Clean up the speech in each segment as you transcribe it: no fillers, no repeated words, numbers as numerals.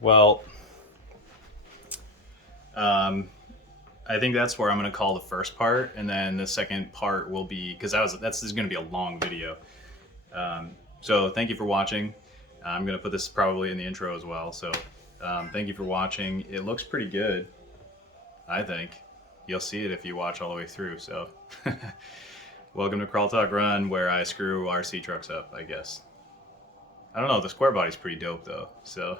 Well, I think that's where I'm going to call the first part, and then the second part will be because this is going to be a long video. So thank you for watching. I'm going to put this probably in the intro as well. So thank you for watching. It looks pretty good, I think. You'll see it if you watch all the way through. So welcome to Crawl Talk Run, where I screw RC trucks up, I guess. I don't know. The square body's pretty dope though. So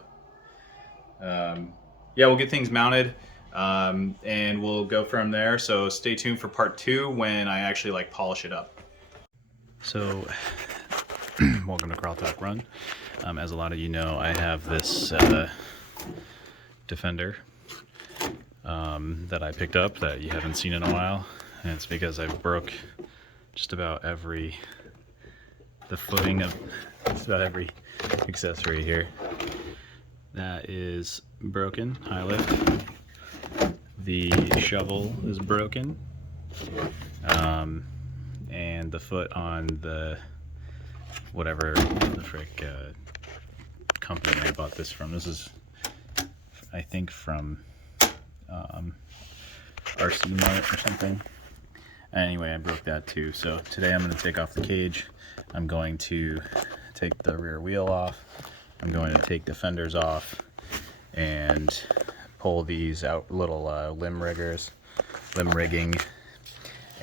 yeah, we'll get things mounted. And we'll go from there. So stay tuned for part 2 when I actually like polish it up. So welcome to Crawl Talk Run. As a lot of you know, I have this Defender that I picked up that you haven't seen in a while, and it's because I broke just about the footing of just about every accessory here. That is broken, high lift. The shovel is broken, and the foot on the whatever the frick company I bought this from. This is, I think, from RC Mart or something. Anyway, I broke that too. So today I'm going to take off the cage. I'm going to take the rear wheel off. I'm going to take the fenders off and pull these out, little limb rigging,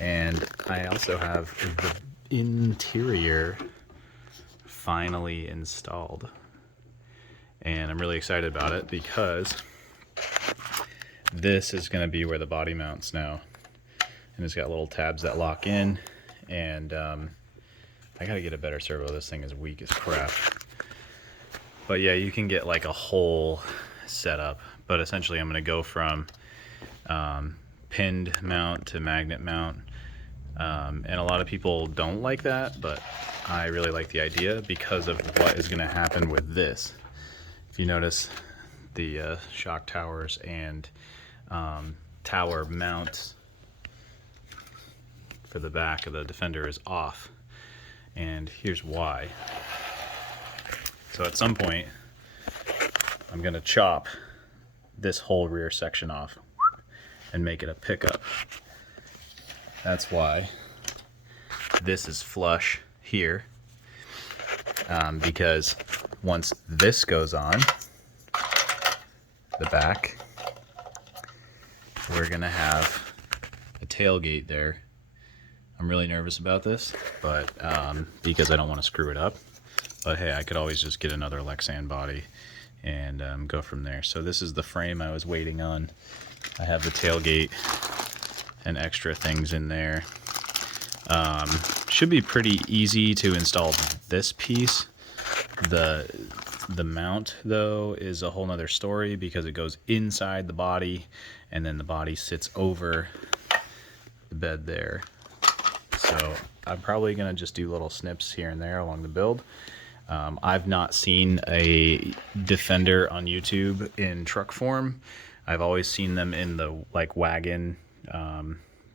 and I also have the interior finally installed, and I'm really excited about it because this is going to be where the body mounts now, and it's got little tabs that lock in, and I gotta get a better servo. This thing is weak as crap, but yeah, you can get like a whole setup. But essentially I'm going to go from pinned mount to magnet mount, and a lot of people don't like that, but I really like the idea because of what is going to happen with this. If you notice, the shock towers and tower mounts for the back of the Defender is off, and here's why. So at some point I'm going to chop this whole rear section off and make it a pickup. That's why this is flush here, because once this goes on the back, we're gonna have a tailgate there. I'm really nervous about this, but because I don't want to screw it up. But hey, I could always just get another lexan body and go from there. So this is the frame I was waiting on. I have the tailgate and extra things in there. Should be pretty easy to install this piece. The mount though is a whole nother story because it goes inside the body and then the body sits over the bed there. So I'm probably gonna just do little snips here and there along the build. I've not seen a Defender on YouTube in truck form. I've always seen them in the like wagon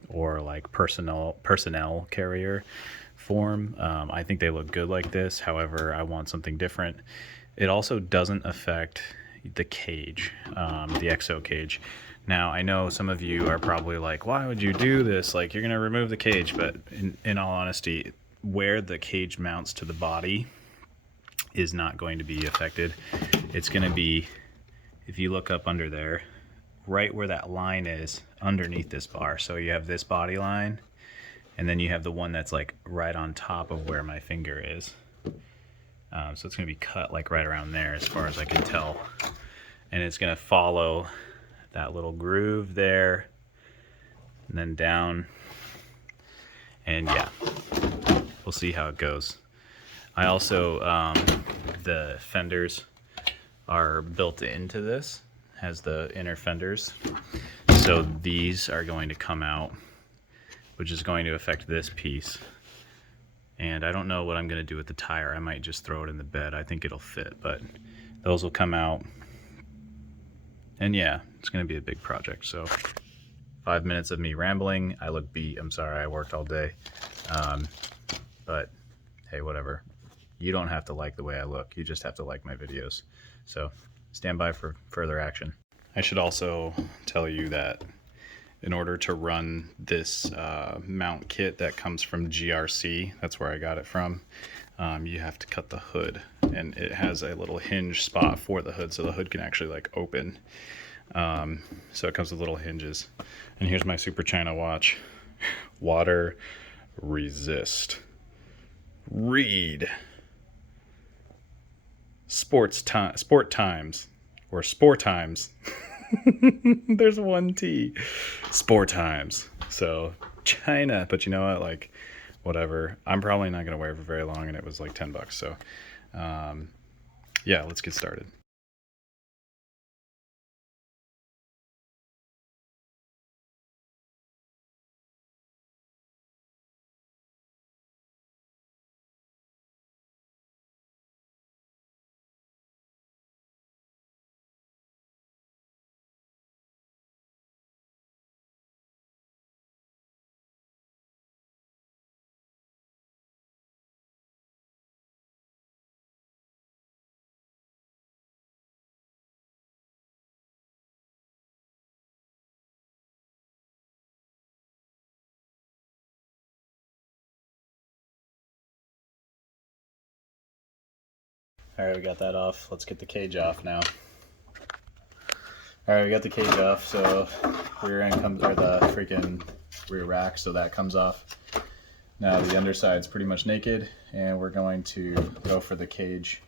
or like personnel carrier form. I think they look good like this. However, I want something different. It also doesn't affect the cage, the exo cage. Now, I know some of you are probably like, why would you do this? Like, you're going to remove the cage. But in all honesty, where the cage mounts to the body is not going to be affected. It's going to be, if you look up under there, right where that line is underneath this bar. So you have this body line, and then you have the one that's like right on top of where my finger is. So it's going to be cut like right around there as far as I can tell. And it's going to follow that little groove there and then down. And yeah, we'll see how it goes. I also, the fenders are built into this, has the inner fenders. So these are going to come out, which is going to affect this piece. And I don't know what I'm going to do with the tire. I might just throw it in the bed. I think it'll fit, but those will come out. And yeah, it's going to be a big project. So 5 minutes of me rambling. I look beat. I'm sorry, I worked all day. But hey, whatever. You don't have to like the way I look. You just have to like my videos. So stand by for further action. I should also tell you that in order to run this mount kit that comes from GRC, that's where I got it from, you have to cut the hood, and it has a little hinge spot for the hood, so the hood can actually like open. So it comes with little hinges. And here's my Super China watch. Water resist. Read. Sport times. Or sport times. There's one T. Sport times. So China, but you know what? Like, whatever. I'm probably not gonna wear it for very long, and it was like $10. So, yeah, let's get started. All right, we got that off. Let's get the cage off now. All right, we got the cage off. So rear end comes, or the freaking rear rack, so that comes off. Now the underside's pretty much naked, and we're going to go for the cage.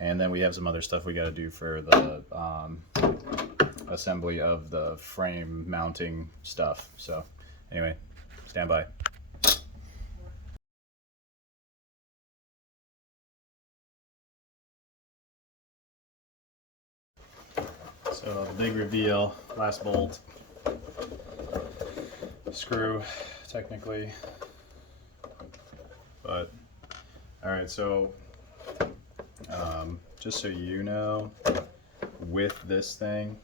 And then we have some other stuff we got to do for the assembly of the frame mounting stuff. So anyway, stand by. So the big reveal, last bolt, screw technically, but all right, so just so you know, with this thing,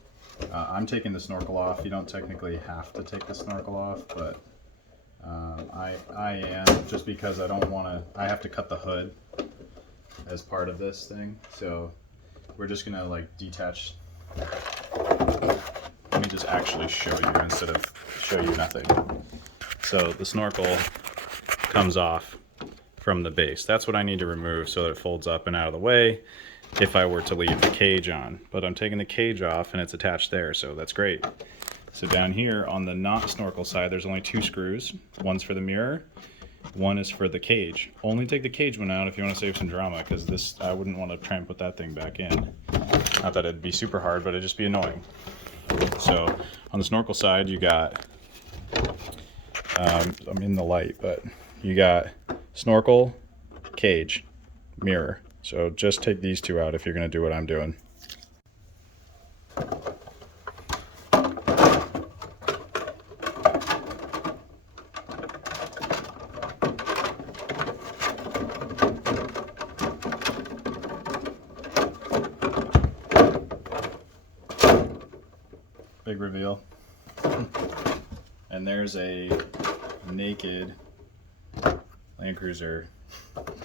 I'm taking the snorkel off. You don't technically have to take the snorkel off, but I am, just because I don't want to, I have to cut the hood as part of this thing, so we're just gonna like detach. Let me just actually show you instead of show you nothing. So the snorkel comes off from the base. That's what I need to remove so that it folds up and out of the way if I were to leave the cage on. But I'm taking the cage off and it's attached there, so that's great. So down here on the not snorkel side, there's only 2 screws. One's for the mirror, one is for the cage. Only take the cage one out if you want to save some drama, because this, I wouldn't want to try and put that thing back in. Not that it'd be super hard, but it'd just be annoying. So on the snorkel side, you got, I'm in the light, but you got snorkel, cage, mirror. So just take these 2 out if you're going to do what I'm doing. Big reveal. And there's a naked Land Cruiser.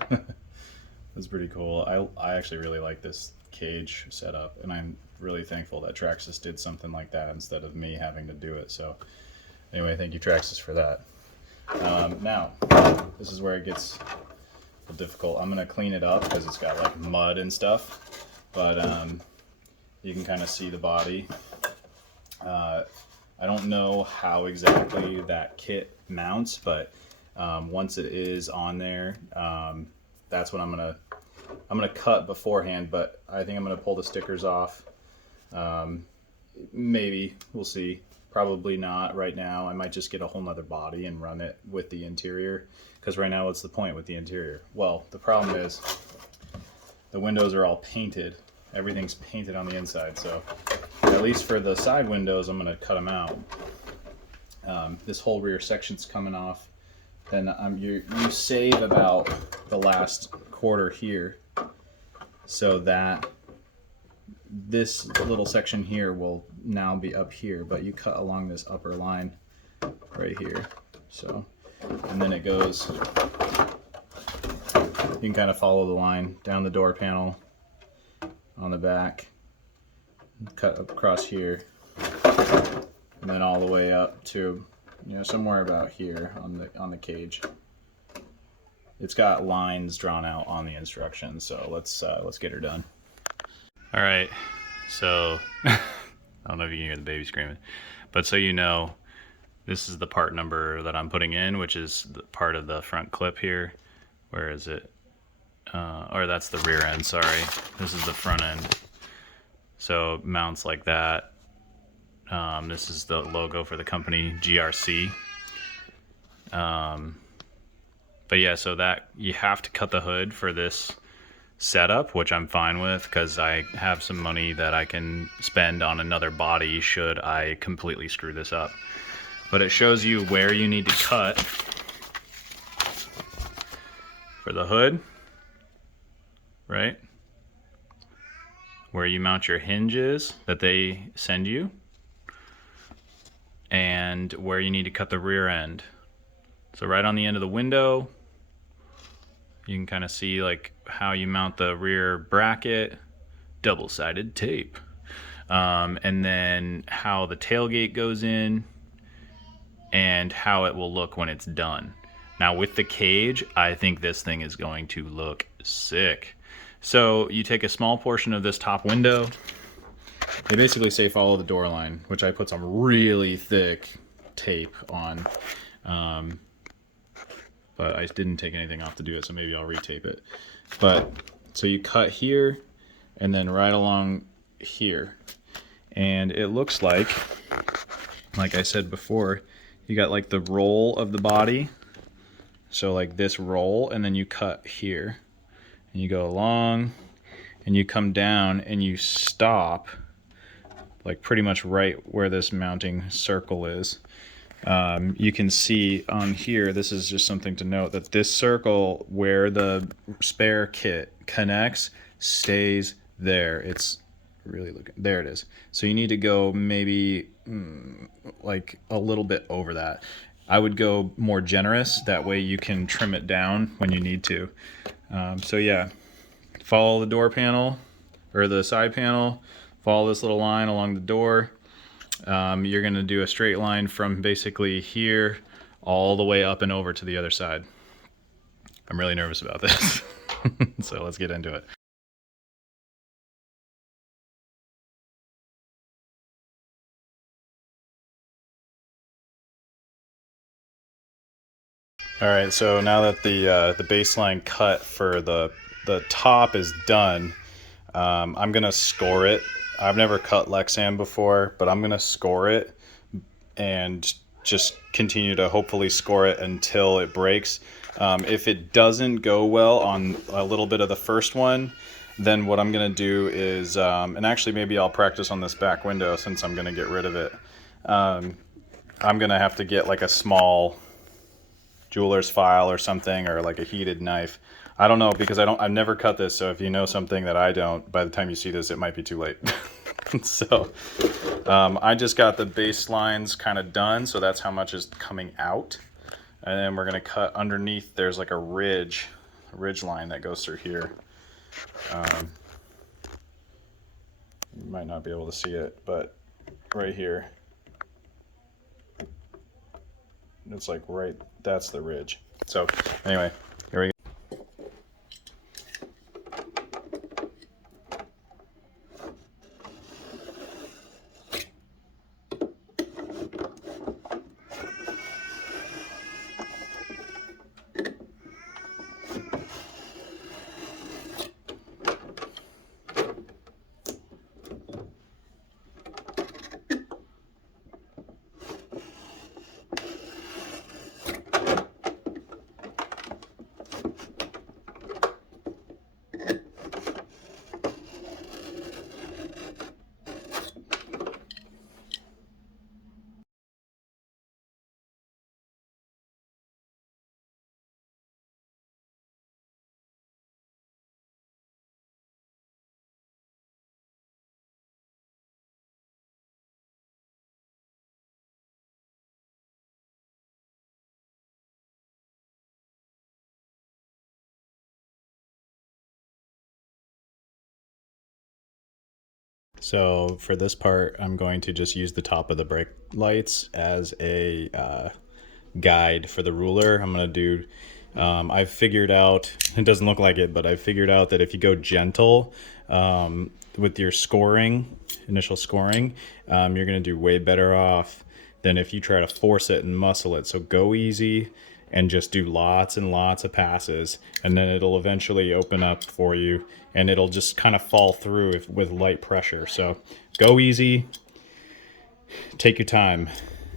That's pretty cool. I actually really like this cage setup, and I'm really thankful that Traxxas did something like that instead of me having to do it. So anyway, thank you Traxxas for that. Now, this is where it gets difficult. I'm gonna clean it up because it's got like mud and stuff, but you can kind of see the body. I don't know how exactly that kit mounts, but once it is on there, that's what I'm gonna cut beforehand. But I think I'm gonna pull the stickers off. Maybe, we'll see. Probably not right now. I might just get a whole nother body and run it with the interior, because right now what's the point with the interior? Well, the problem is the windows are all painted. Everything's painted on the inside, so at least for the side windows, I'm going to cut them out. This whole rear section's coming off. Then you save about the last quarter here, so that this little section here will now be up here, but you cut along this upper line right here. So, and then it goes, you can kind of follow the line down the door panel on the back, cut across here, and then all the way up to, you know, somewhere about here on the cage. It's got lines drawn out on the instructions, so let's get her done. All right, so I don't know if you can hear the baby screaming, but so you know, this is the part number that I'm putting in, which is the part of the front clip here. Where is it? Or that's the rear end, sorry. This is the front end. So it mounts like that. This is the logo for the company, GRC. But yeah, so that you have to cut the hood for this setup, which I'm fine with because I have some money that I can spend on another body should I completely screw this up. But it shows you where you need to cut for the hood, right? Where you mount your hinges that they send you, and where you need to cut the rear end. So right on the end of the window, you can kind of see like how you mount the rear bracket, double-sided tape, and then how the tailgate goes in and how it will look when it's done. Now with the cage, I think this thing is going to look sick. So you take a small portion of this top window. They basically say follow the door line, which I put some really thick tape on. But I didn't take anything off to do it, so maybe I'll retape it. But so you cut here and then right along here. And it looks like I said before, you got like the roll of the body. So like this roll, and then you cut here. And you go along, and you come down, and you stop like pretty much right where this mounting circle is. You can see on here, this is just something to note, that this circle where the spare kit connects stays there. It's really looking, there it is. So you need to go maybe like a little bit over that. I would go more generous, that way you can trim it down when you need to. So yeah, follow the door panel or the side panel, follow this little line along the door. You're gonna do a straight line from basically here all the way up and over to the other side. I'm really nervous about this. So let's get into it. All right, so now that the baseline cut for the top is done, I'm gonna score it. I've never cut lexan before, but I'm gonna score it and just continue to hopefully score it until it breaks. If it doesn't go well on a little bit of the first one, then what I'm gonna do is, and actually maybe I'll practice on this back window since I'm gonna get rid of it. I'm gonna have to get like a small jeweler's file or something, or like a heated knife. I don't know, because I've never cut this, so if you know something that I don't, by the time you see this, it might be too late. So I just got the base lines kind of done, so that's how much is coming out. And then we're gonna cut underneath. There's like a ridge line that goes through here. You might not be able to see it, but right here, it's like right, that's the ridge. So anyway, here we go. So for this part, I'm going to just use the top of the brake lights as a guide for the ruler. I'm going to do, I've figured out, it doesn't look like it, but I've figured out that if you go gentle with your scoring, initial scoring, you're going to do way better off than if you try to force it and muscle it. So go easy and just do lots and lots of passes, and then it'll eventually open up for you, and it'll just kind of fall through with light pressure. So go easy, take your time.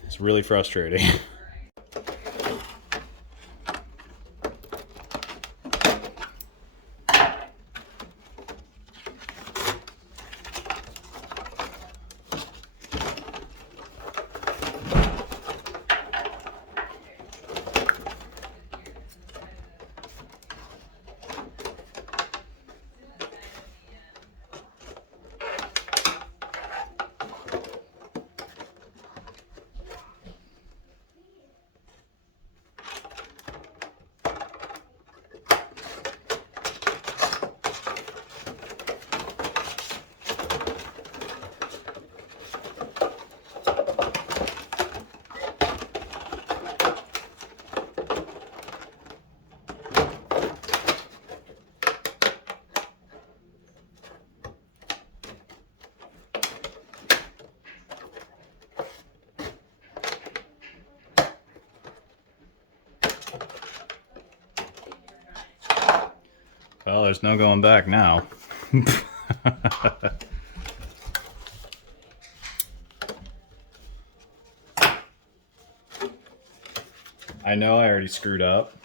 It's really frustrating. Well, there's no going back now. I know I already screwed up,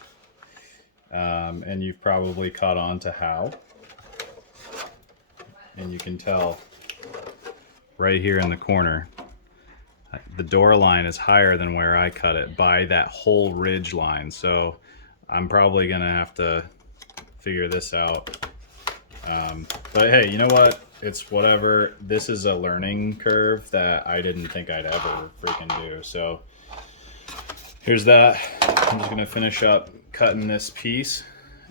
and you've probably caught on to how. And you can tell right here in the corner, the door line is higher than where I cut it by that whole ridge line. So I'm probably gonna have to figure this out. But hey, you know what? It's whatever. This is a learning curve that I didn't think I'd ever freaking do. So here's that. I'm just gonna finish up cutting this piece,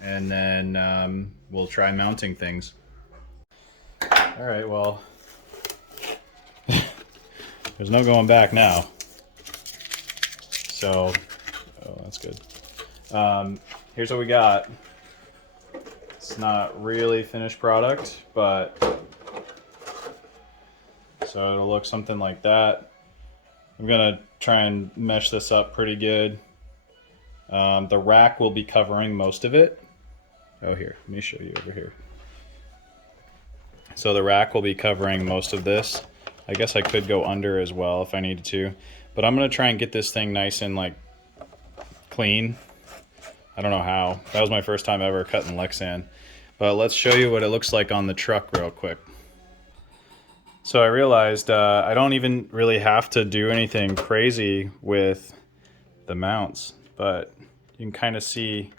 and then we'll try mounting things. All right, well, there's no going back now. So, oh, that's good. Here's what we got. It's not really finished product, but so it'll look something like that. I'm gonna try and mesh this up pretty good. The rack will be covering most of it. Oh, here, let me show you over here. So the rack will be covering most of this. I guess I could go under as well if I needed to, but I'm gonna try and get this thing nice and like clean. I don't know how. That was my first time ever cutting lexan, but let's show you what it looks like on the truck real quick. So I realized I don't even really have to do anything crazy with the mounts, but you can kind of see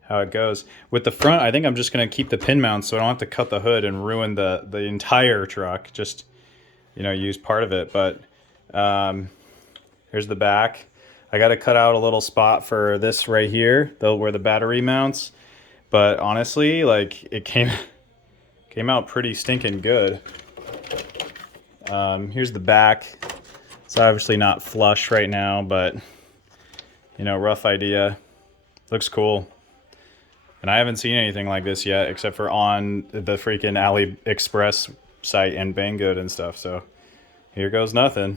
how it goes. With the front, I think I'm just going to keep the pin mounts so I don't have to cut the hood and ruin the entire truck. Just, you know, use part of it. But here's the back. I got to cut out a little spot for this right here, where the battery mounts. But honestly, like, it came out pretty stinking good. Here's the back. It's obviously not flush right now, but, you know, rough idea. Looks cool. And I haven't seen anything like this yet, except for on the freaking AliExpress site and Banggood and stuff. So here goes nothing.